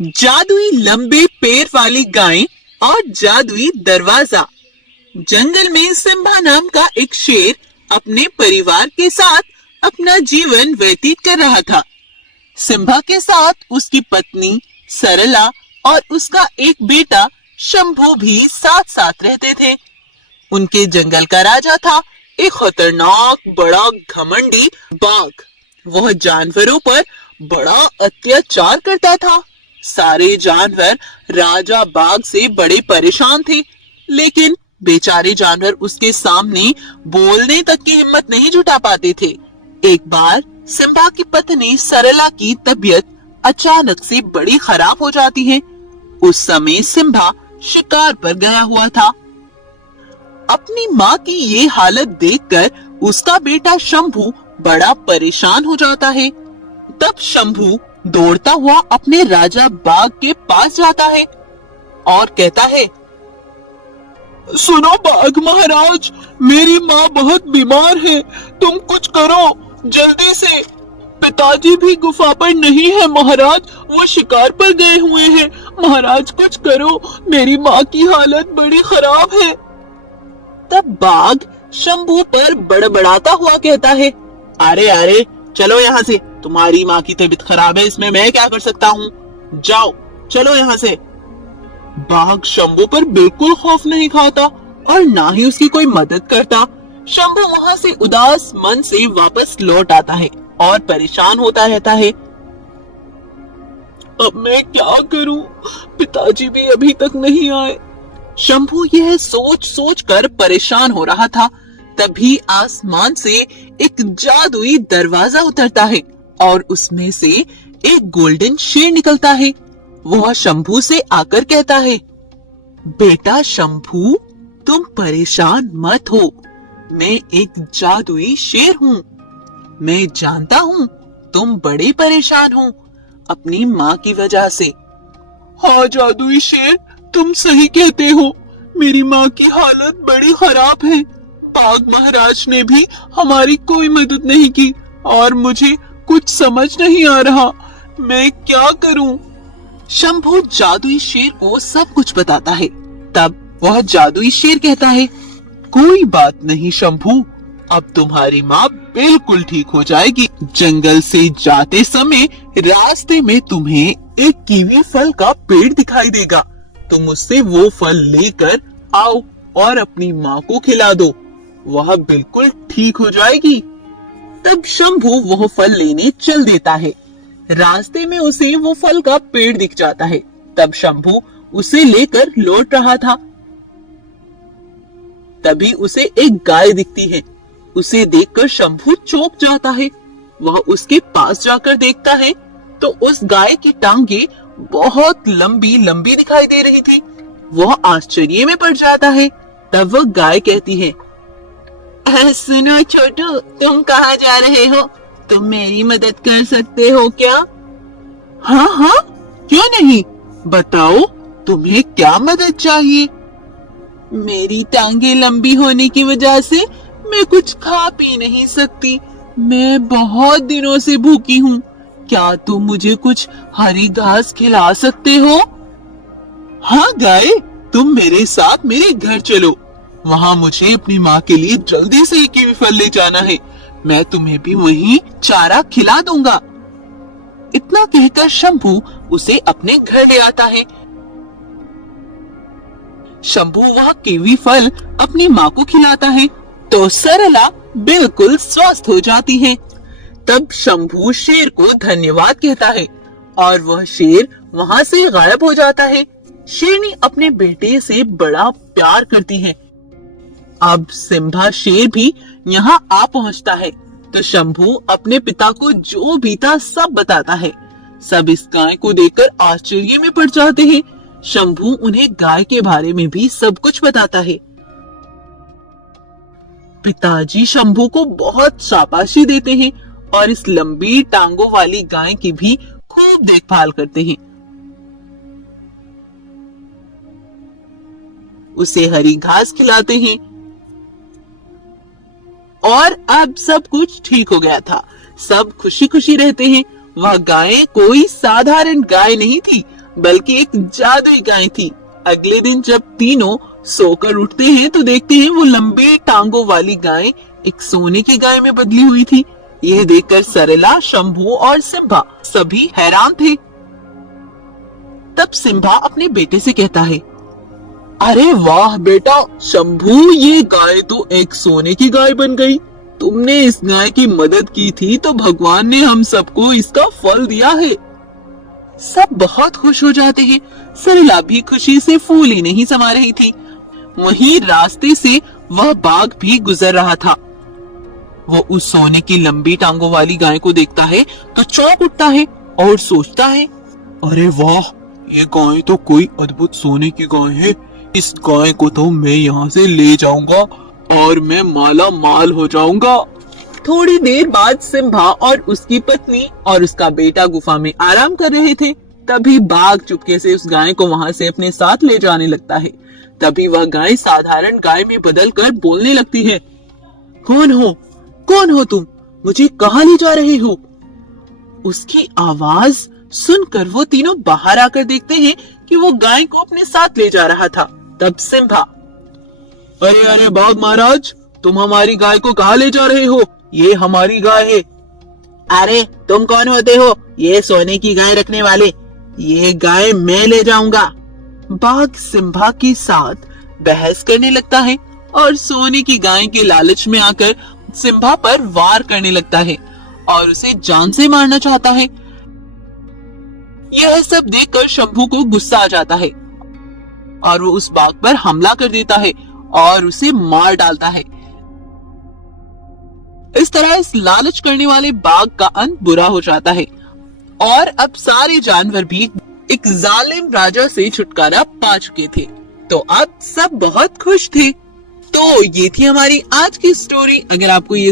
जादुई लंबे पैर वाली गाय और जादुई दरवाजा। जंगल में सिम्बा नाम का एक शेर अपने परिवार के साथ अपना जीवन व्यतीत कर रहा था। सिम्बा के साथ उसकी पत्नी सरला और उसका एक बेटा शंभू भी साथ साथ रहते थे। उनके जंगल का राजा था एक खतरनाक बड़ा घमंडी बाघ। वह जानवरों पर बड़ा अत्याचार करता था। सारे जानवर राजा बाघ से बड़े परेशान थे, लेकिन बेचारे जानवर उसके सामने बोलने तक की हिम्मत नहीं जुटा पाते थे। एक बार सिम्बा की पत्नी सरला की तबीयत अचानक से बड़ी खराब हो जाती है। उस समय सिम्बा शिकार पर गया हुआ था। अपनी माँ की ये हालत देखकर उसका बेटा शंभू बड़ा परेशान हो जाता है। तब शंभू दौड़ता हुआ अपने राजा बाघ के पास जाता है और कहता है, सुनो बाघ महाराज, मेरी माँ बहुत बीमार है, तुम कुछ करो जल्दी से। पिताजी भी गुफा पर नहीं है महाराज, वो शिकार पर गए हुए हैं। महाराज कुछ करो, मेरी माँ की हालत बड़ी खराब है। तब बाघ शंभू पर बड़बड़ाता हुआ कहता है, अरे अरे चलो यहाँ से, तुम्हारी माँ की तबीयत खराब है, इसमें मैं क्या कर सकता हूँ, जाओ चलो यहाँ से। बाघ शंभू पर बिल्कुल खौफ नहीं खाता और ना ही उसकी कोई मदद करता। शंभू वहाँ से उदास मन से वापस लौट आता है और परेशान होता रहता है। अब मैं क्या करूं? पिताजी भी अभी तक नहीं आए। शंभू यह सोच सोच कर परेशान हो रहा था। तभी आसमान से एक जादुई दरवाजा उतरता है और उसमें से एक गोल्डन शेर निकलता है। वह शंभू से आकर कहता है, बेटा शंभू, तुम परेशान मत हो, मैं एक जादुई शेर हूँ। मैं जानता हूँ तुम बड़े परेशान हो अपनी माँ की वजह से। हाँ जादुई शेर, तुम सही कहते हो, मेरी माँ की हालत बड़ी खराब है। बाघ महाराज ने भी हमारी कोई मदद नहीं की और मुझे कुछ समझ नहीं आ रहा, मैं क्या करूं? शंभू जादुई शेर को सब कुछ बताता है। तब वह जादुई शेर कहता है, कोई बात नहीं शंभू, अब तुम्हारी माँ बिल्कुल ठीक हो जाएगी। जंगल से जाते समय रास्ते में तुम्हें एक कीवी फल का पेड़ दिखाई देगा, तुम उससे वो फल लेकर आओ और अपनी माँ को खिला दो, वह बिल्कुल ठीक हो जाएगी। तब शंभू वह फल लेने चल देता है। रास्ते में उसे वो फल का पेड़ दिख जाता है। तब शंभू उसे लेकर लौट रहा था। तभी उसे एक गाय दिखती है। उसे देखकर शंभू चौंक जाता है। वह उसके पास जाकर देखता है तो उस गाय की टांगे बहुत लंबी लंबी दिखाई दे रही थी। वह आश्चर्य में पड़ जाता है। तब वह गाय कहती है, सुनो छोटू, तुम कहाँ जा रहे हो? तुम मेरी मदद कर सकते हो क्या? हाँ हाँ, क्यों नहीं, बताओ तुम्हें क्या मदद चाहिए? मेरी टांगे लंबी होने की वजह से मैं कुछ खा पी नहीं सकती। मैं बहुत दिनों से भूखी हूँ। क्या तुम मुझे कुछ हरी घास खिला सकते हो? हाँ गाय, तुम मेरे साथ मेरे घर चलो। वहाँ मुझे अपनी माँ के लिए जल्दी से एक कीवी फल ले जाना है। मैं तुम्हें भी वहीं चारा खिला दूंगा। इतना कहकर शंभू उसे अपने घर ले आता है। शंभू वह कीवी फल अपनी माँ को खिलाता है तो सरला बिल्कुल स्वस्थ हो जाती है। तब शंभू शेर को धन्यवाद कहता है और वह शेर वहाँ से गायब हो जाता है। शेरनी अपने बेटे से बड़ा प्यार करती है। अब सिम्बा शेर भी यहाँ आ पहुँचता है तो शंभू अपने पिता को जो भी था सब बताता है। सब इस गाय को देखकर आश्चर्य में पड़ जाते हैं। शंभू उन्हें गाय के बारे में भी सब कुछ बताता है। पिताजी शंभू को बहुत शाबाशी देते हैं और इस लंबी टांगों वाली गाय की भी खूब देखभाल करते हैं। उसे हरी घास खिलाते हैं और अब सब कुछ ठीक हो गया था। सब खुशी खुशी रहते हैं। वह गाय कोई साधारण गाय नहीं थी। बल्कि एक जादुई गाय थी। अगले दिन जब तीनों सोकर उठते हैं तो देखते हैं वो लंबे टांगों वाली गाय एक सोने की गाय में बदली हुई थी। यह देखकर सरला, शंभू और सिम्बा सभी हैरान थे। तब सिम्बा अपने बेटे से कहता है, अरे वाह बेटा शंभू, ये गाय तो एक सोने की गाय बन गई। तुमने इस गाय की मदद की थी तो भगवान ने हम सबको इसका फल दिया है। सब बहुत खुश हो जाते हैं। सरला भी खुशी से फूल ही नहीं समा रही थी। वहीं रास्ते से वह बाघ भी गुजर रहा था। वो उस सोने की लंबी टांगों वाली गाय को देखता है तो चौंक उठता है और सोचता है, अरे वाह, ये गाय तो कोई अद्भुत सोने की गाय है। इस गाय को तो मैं यहाँ से ले जाऊंगा और मैं माला माल हो जाऊंगा। थोड़ी देर बाद सिम्बा और उसकी पत्नी और उसका बेटा गुफा में आराम कर रहे थे। तभी बाघ चुपके से उस गाय को वहां से अपने साथ ले जाने लगता है। तभी वह गाय साधारण गाय में बदलकर बोलने लगती है, कौन हो? कौन हो तुम? मुझे कहाँ ले जा रहे हो? उसकी आवाज सुनकर वो तीनों बाहर आकर देखते हैं कि वो गाय को अपने साथ ले जा रहा था। तब सिम्बा, अरे अरे बाघ महाराज, तुम हमारी गाय को कहाँ ले जा रहे हो? ये हमारी गाय है। अरे तुम कौन होते हो? ये सोने की गाय रखने वाले। ये गाय मैं ले जाऊंगा। बाघ सिम्बा के साथ बहस करने लगता है और सोने की गाय के लालच में आकर सिम्बा पर वार करने लगता है और उसे जान से मारना चाहता है। यह सब देखकर शंभू को गुस्सा आ जाता है और वो उस बाघ पर हमला कर देता है और उसे मार डालता है। इस तरह इस लालच करने वाले बाघ का अंत बुरा हो जाता है और अब सारे जानवर भी एक जालिम राजा से छुटकारा पा चुके थे। तो अब सब बहुत खुश थे। तो ये थी हमारी आज की स्टोरी। अगर आपको ये